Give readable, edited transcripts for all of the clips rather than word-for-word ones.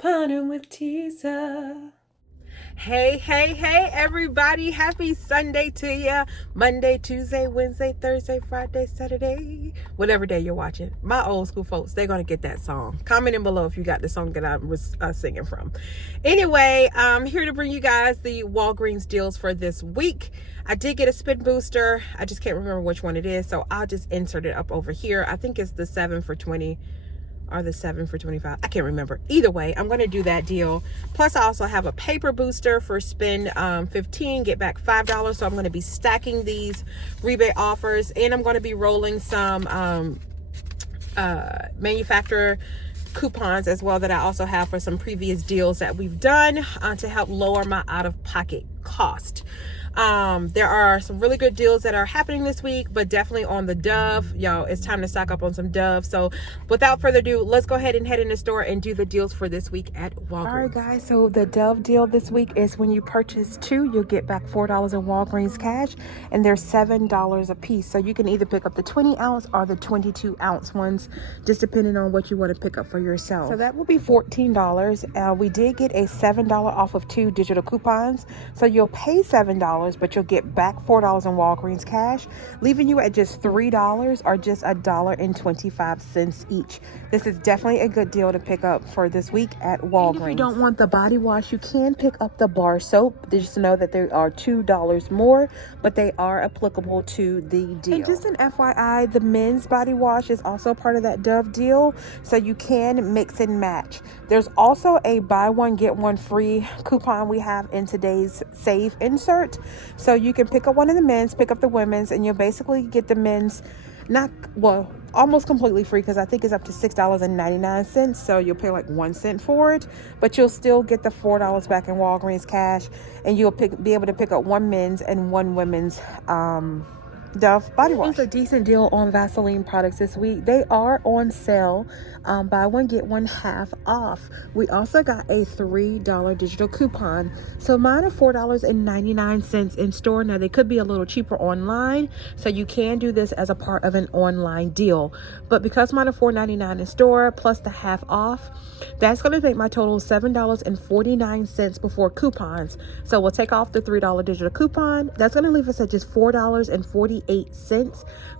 Couponing with Tisa. Hey, everybody. Happy Sunday to ya. Monday, Tuesday, Wednesday, Thursday, Friday, Saturday. Whatever day you're watching. My old school folks, they're going to get that song. Comment in below if you got the song that I was singing from. Anyway, I'm here to bring you guys the Walgreens deals for this week. I did get a spin booster. I just can't remember which one it is, so I'll just insert it up over here. I think it's the 7 for 20. Or the 7 for 25. I can't remember. Either way, I'm going to do that deal. Plus, I also have a paper booster for spend 15, get back $5. So I'm going to be stacking these rebate offers, and I'm going to be rolling some manufacturer coupons as well that I also have for some previous deals that we've done to help lower my out-of-pocket cost. There are some really good deals that are happening this week, but definitely on the Dove. Y'all, it's time to stock up on some Dove. So without further ado, let's go ahead and head in the store and do the deals for this week at Walgreens. All right, guys. So the Dove deal this week is when you purchase 2, you'll get back $4 in Walgreens cash, and they're $7 a piece. So you can either pick up the 20 ounce or the 22 ounce ones, just depending on what you want to pick up for yourself. So that will be $14. We did get a $7 off of 2 digital coupons. So you'll pay $7, but you'll get back $4 in Walgreens cash, leaving you at just $3 or just $1.25 each. This is definitely a good deal to pick up for this week at Walgreens. And if you don't want the body wash, you can pick up the bar soap. Just know that they are $2 more, but they are applicable to the deal. And just an FYI, the men's body wash is also part of that Dove deal, so you can mix and match. There's also a buy one get one free coupon we have in today's save insert. So you can pick up one of the men's, pick up the women's, and you'll basically get the men's almost completely free, because I think it's up to $6.99. So you'll pay like 1 cent for it, but you'll still get the $4 back in Walgreens cash, and you'll be able to pick up 1 men's and 1 women's Dove body wash. It's a decent deal on Vaseline products this week. They are on sale. Buy one get one half off. We also got a $3 digital coupon. So mine are $4.99 in store. Now they could be a little cheaper online, so you can do this as a part of an online deal. But because mine are $4.99 in store plus the half off, that's going to make my total $7.49 before coupons. So we'll take off the $3 digital coupon. That's going to leave us at just $4.48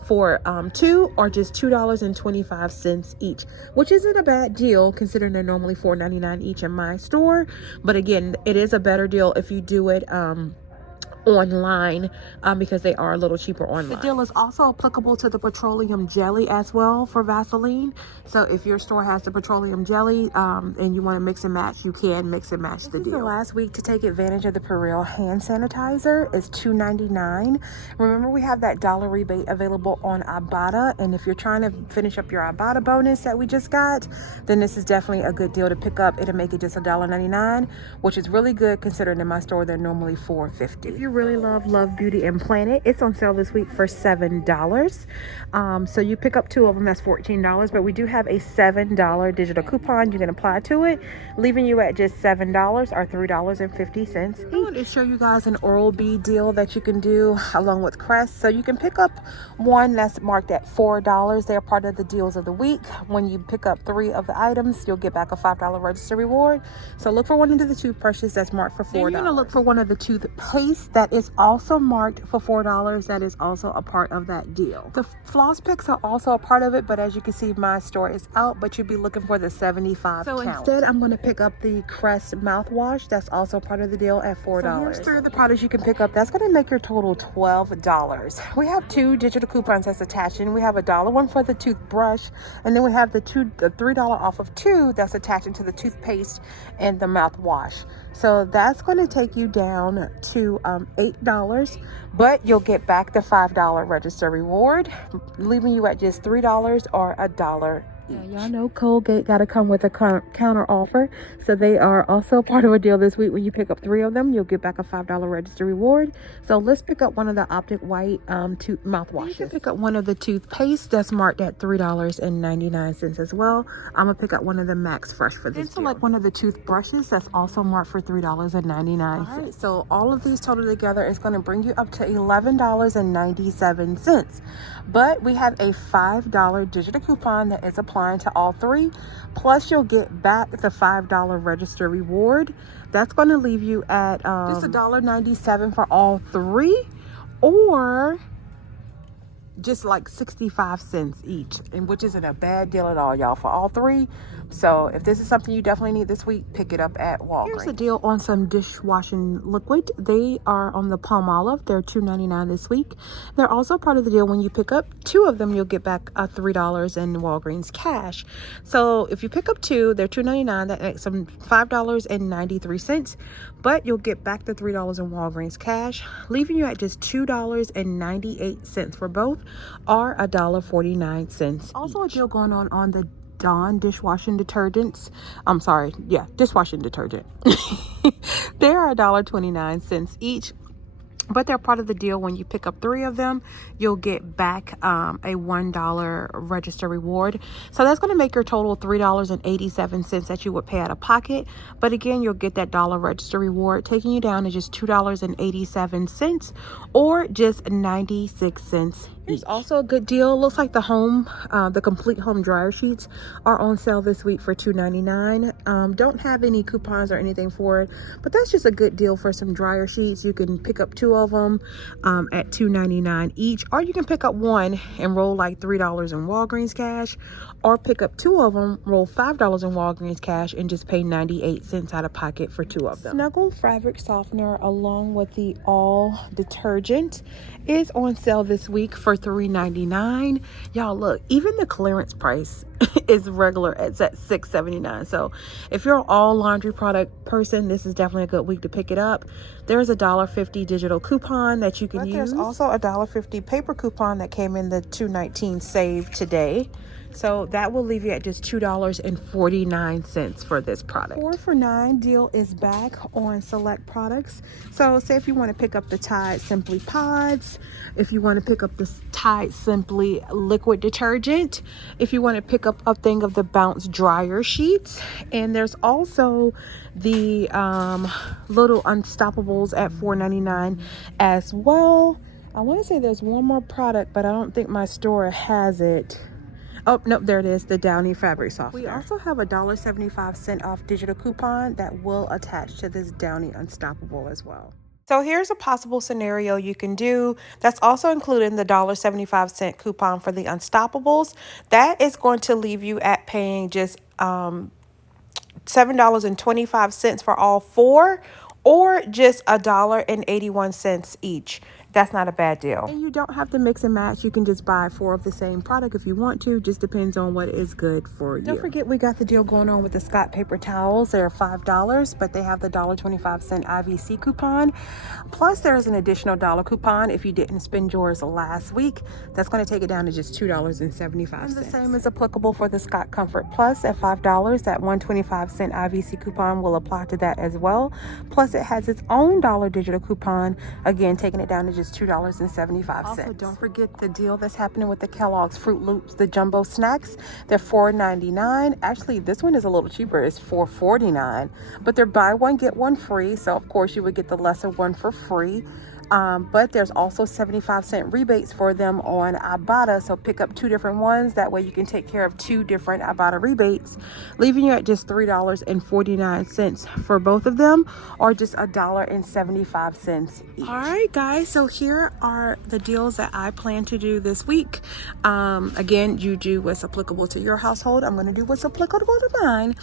for 2, or just $2.25 each, which isn't a bad deal considering they're normally $4.99 each in my store. But again, it is a better deal if you do it online, because they are a little cheaper online. The deal is also applicable to the petroleum jelly as well for Vaseline. So if your store has the petroleum jelly and you want to mix and match, you can mix and match the deal. The last week to take advantage of the Peril hand sanitizer is $2.99. Remember, we have that dollar rebate available on Ibotta, and if you're trying to finish up your Ibotta bonus that we just got, then this is definitely a good deal to pick up. It'll make it just $1.99, which is really good considering in my store they're normally $4.50. If you really love Beauty and Planet, it's on sale this week for $7. So you pick up 2 of them, that's $14, but we do have a $7 digital coupon you can apply to it, leaving you at just $7 or $3.50 each. I want to show you guys an Oral-B deal that you can do along with Crest. So you can pick up one that's marked at $4. They're part of the deals of the week. When you pick up 3 of the items, you'll get back a $5 register reward. So look for one of the toothbrushes that's marked for $4. Then you're going to look for one of the toothpaste that is also marked for $4. That is also a part of that deal. The floss picks are also a part of it, but as you can see, my store is out, but you'll be looking for the 75 count. So instead, I'm going to pick up the Crest mouthwash. That's also part of the deal at $4. So here's 3 of the products you can pick up. That's going to make your total $12. We have 2 digital coupons that's attached, and we have a $1 one for the toothbrush, and then we have the $3 off of 2 that's attached to the toothpaste and the mouthwash. So that's going to take you down to $8, but you'll get back the $5 register reward, leaving you at just $3 or $1 Yeah, y'all know Colgate got to come with a counter offer. So they are also part of a deal this week. When you pick up 3 of them, you'll get back a $5 register reward. So let's pick up one of the Optic White mouthwashes. You can pick up one of the toothpaste that's marked at $3.99 as well. I'm going to pick up one of the Max Fresh for this deal. Select one of the toothbrushes that's also marked for $3.99. Right, so all of these total together is going to bring you up to $11.97. But we have a $5 digital coupon that is applied applying to all three. Plus you'll get back the $5 register reward. That's going to leave you at just $1.97 for all three, or just like 65 cents each, and which isn't a bad deal at all, y'all, for all three. So if this is something you definitely need this week, pick it up at Walgreens. Here's a deal on some dishwashing liquid. They are on the Palmolive. They're $2.99 this week. They're also part of the deal. When you pick up two of them, you'll get back $3 in Walgreens cash. So if you pick up two, they're $2.99. That makes them $5.93, but you'll get back the $3 in Walgreens cash, leaving you at just $2.98 for both, or $1.49. Also a deal going on the Dawn dishwashing detergents. I'm sorry, yeah, dishwashing detergent. They are $1.29 each, but they're part of the deal. When you pick up three of them, you'll get back a $1 register reward. So that's going to make your total $3.87 that you would pay out of pocket. But again, you'll get that dollar register reward, taking you down to just $2.87, or just 96 cents. Here's also a good deal. Looks like the complete home dryer sheets are on sale this week for $2.99. Don't have any coupons or anything for it, but that's just a good deal for some dryer sheets. You can pick up two of them at $2.99 each, or you can pick up one and roll like $3 in Walgreens cash, or pick up two of them, roll $5 in Walgreens cash, and just pay 98 cents out of pocket for two of them. Snuggle fabric softener along with the all detergent is on sale this week for $3.99. Y'all, look, even the clearance price is regular. It's at $6.79. So if you're an all laundry product person, this is definitely a good week to pick it up. There's a $1.50 digital coupon that you can use. There's also a $1.50 paper coupon that came in the $2.19 save today. So that will leave you at just $2.49 for this product. 4 for $9 deal is back on select products. So say if you want to pick up the Tide Simply Pods, if you want to pick up the Tide Simply liquid detergent, if you want to pick up a thing of the Bounce dryer sheets, and there's also the little Unstoppables at $4.99 as well. I want to say there's one more product, but I don't think my store has it. Oh, nope, there it is, the Downy fabric softener. We also have a $1.75 off digital coupon that will attach to this Downy Unstoppable as well. So here's a possible scenario you can do that's also including the $1.75 coupon for the Unstoppables. That is going to leave you at paying just $7.25 for all four, or just $1.81 each. That's not a bad deal. And you don't have to mix and match. You can just buy 4 of the same product if you want to. Just depends on what is good for you. Don't forget, we got the deal going on with the Scott paper towels. They're $5, but they have the $1.25 IVC coupon. Plus, there's an additional $1 coupon if you didn't spend yours last week. That's going to take it down to just $2.75. And the same is applicable for the Scott Comfort Plus at $5. That $1.25 IVC coupon will apply to that as well. Plus, it has its own $1 digital coupon, again taking it down to just $2.75. Also, don't forget the deal that's happening with the Kellogg's Fruit Loops, the jumbo snacks. They're $4.99. Actually, this one is a little cheaper. It's $4.49, but they're buy one get one free. So of course you would get the lesser one for free. But there's also 75-cent rebates for them on Ibotta. So pick up 2 different ones. That way you can take care of 2 different Ibotta rebates, leaving you at just $3.49 for both of them, or just $1.75 each. All right, guys. So here are the deals that I plan to do this week. Again, you do what's applicable to your household. I'm going to do what's applicable to mine.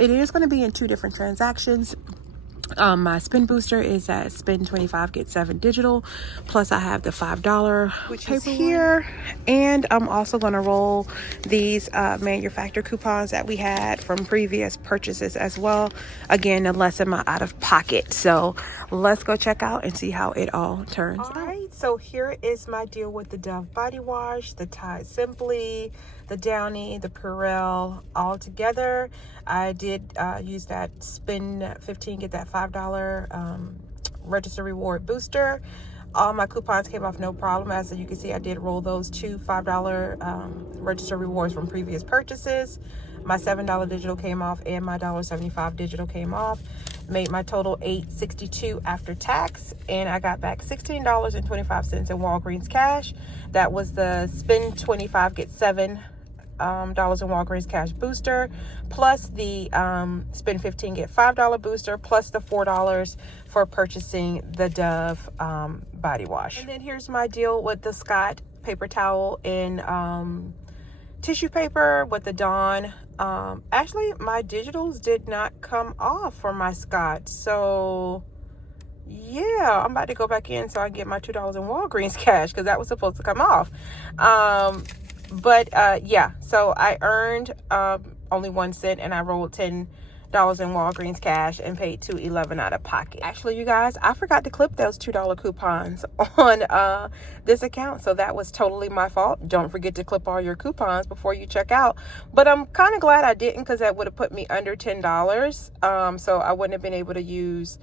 It is going to be in 2 different transactions. My spin booster is at spend 25 get 7 digital, plus I have the $5 which is here, and I'm also going to roll these manufacturer coupons that we had from previous purchases as well, again to lessen my out of pocket. So let's go check out and see how it all turns out. All right, so here is my deal with the Dove body wash, the Tide Simply, the Downy, the Purell, all together. I did use that spend 15 get that $5 register reward booster. All my coupons came off no problem. As you can see, I did roll those 2 $5 register rewards from previous purchases. My $7 digital came off, and my $1.75 digital came off. Made my total $8.62 after tax, and I got back $16.25 in Walgreens cash. That was the spend 25 get 7 dollars in Walgreens cash booster, plus the spend 15 get $5 booster, plus the $4 for purchasing the Dove body wash. And then here's my deal with the Scott paper towel in tissue paper with the Dawn. Actually, my digitals did not come off for my Scott, so yeah, I'm about to go back in so I can get my $2 in Walgreens cash, because that was supposed to come off. Yeah, so I earned only 1 cent, and I rolled $10 in Walgreens cash and paid $2.11 out of pocket. Actually, you guys, I forgot to clip those $2 coupons on this account, so that was totally my fault. Don't forget to clip all your coupons before you check out. But I'm kind of glad I didn't, because that would have put me under $10. So I wouldn't have been able to use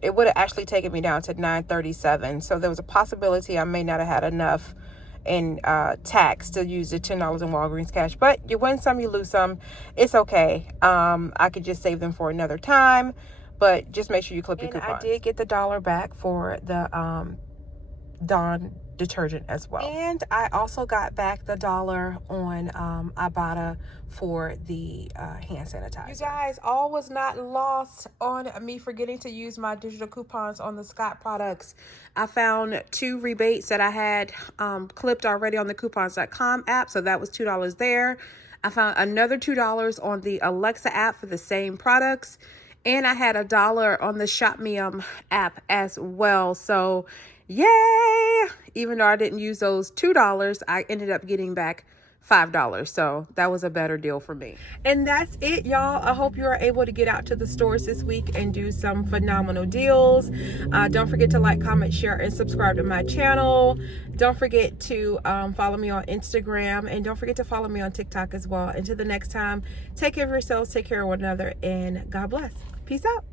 it would have actually taken me down to $9.37. So there was a possibility I may not have had enough in tax to use the $10 in Walgreens cash. But you win some, you lose some. It's okay. I could just save them for another time. But just make sure you clip your coupons. I did get the $1 back for the Dawn detergent as well. And I also got back the $1 on Ibotta for the hand sanitizer. You guys, all was not lost on me forgetting to use my digital coupons on the Scott products. I found 2 rebates that I had clipped already on the coupons.com app, so that was $2 there. I found another $2 on the Alexa app for the same products, and I had $1 on the Shop Me app as well. So yay! Even though I didn't use those $2, I ended up getting back $5. So that was a better deal for me. And that's it, y'all. I hope you are able to get out to the stores this week and do some phenomenal deals. Don't forget to like, comment, share, and subscribe to my channel. Don't forget to follow me on Instagram, and don't forget to follow me on TikTok as well. Until the next time, take care of yourselves, take care of one another, and God bless. Peace out.